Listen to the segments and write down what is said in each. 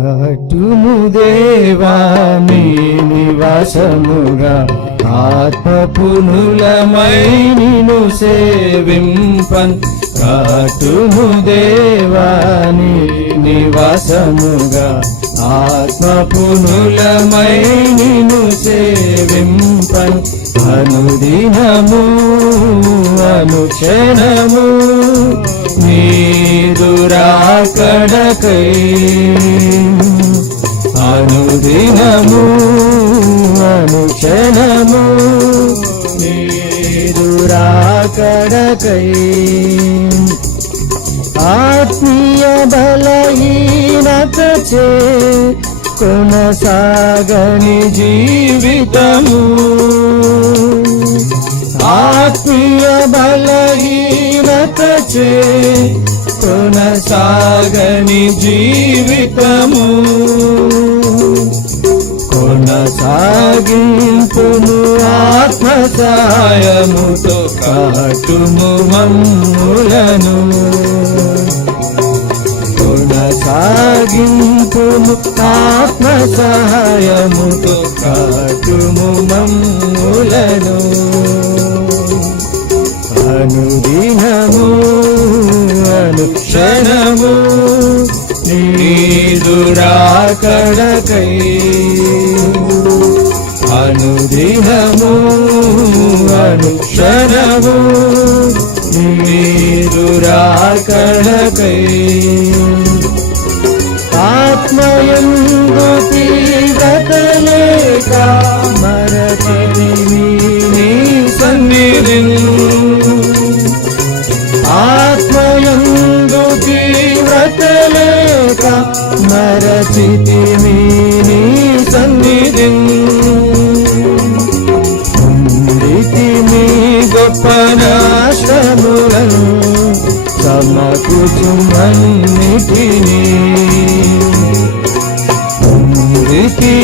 కట్టుము దేవా నీ నివాసముగా ఆత్మపునులమై నిను సేవింపన్. కట్టుము దేవా నీ నివాసముగా ఆత్మపునులమై నిను సేవింపన్. అనుదినము అనుక్షణము నీదురాకడకై అనుదినము అనుక్షణము నీదురాకడకై ఆత్మీయ బలహీనతచే కొనసాగని జీవితము. ఆత్మీయ బలహీనతచే కొనసాగని జీవితము. కొనసాగింపును ఆత్మ సాయముతో కాటుము మమ్ములను. కొనసాగింపును ఆత్మ సహాయముతో కాటుము మమ్ములను. అనుదినము నీదురాకడకై అనుదినము అనుక్షణము మీరు నీదురాకడకై ఆత్మయందు మరచితి నీ సన్నిధి ఉండితి గొప్ప నాశములను సమకూచుమన్నిటినీ ఉండితి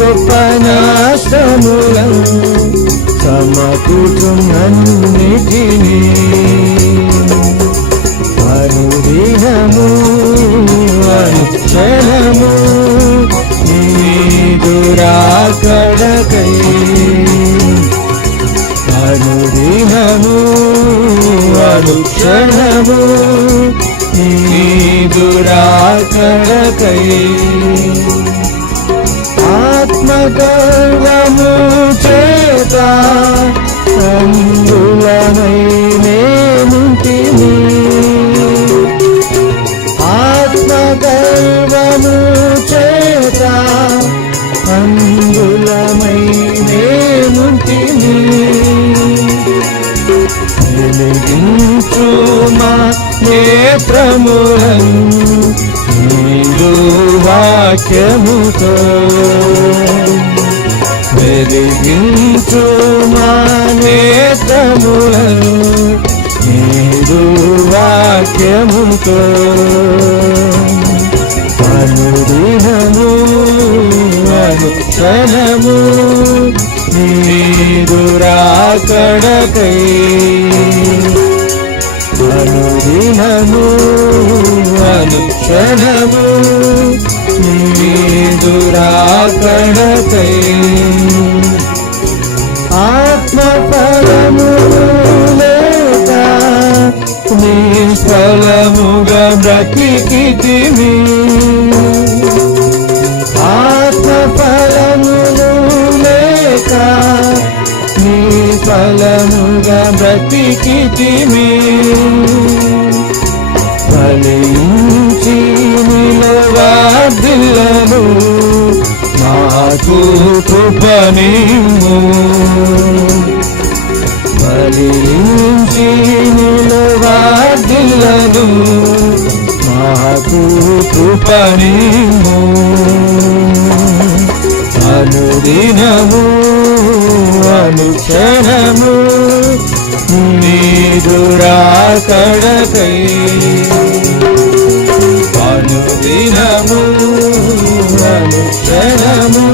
గొప్ప నాశములను అనుక్షణము నీదురాకడకై ఆత్మగర్వము చేత అందులనై నేనుంటిని ఆత్మగర్వము చేత అందులమై నేనుంటిని వెలిగించు మా నేత్రములను నీరు వాక్యముతో వెలిగించు మా నేత్రములను నీరు వాక్యముతో. అనుదినము అనుక్షణము నీరు రాకడకై దినము అనుక్షణము నీదురాకడకై ఆత్మఫలము లేక నిష్ఫలముగా బ్రతికితిమి. ఆత్మఫలములు ఫలముగా బ్రతికితిమి. ఫలించి నిలవాదిల్లను మాకు కృపణిము ఫలించి నిలవాదిల్లను మాకు కృపణి నీదురాకడకై అనుదినము అనుక్షణము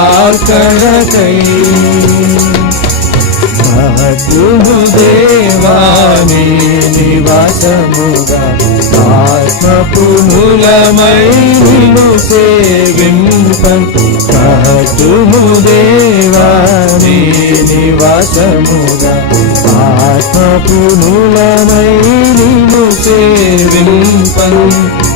నీదురాకడకై మహత్తుము దేవాని నివాసముగా ఆత్మ పునులమై నిను సేవింపంతు కట్టుము దేవాని నివాసముగా. ఆత్మ పునులమై సేవింపను.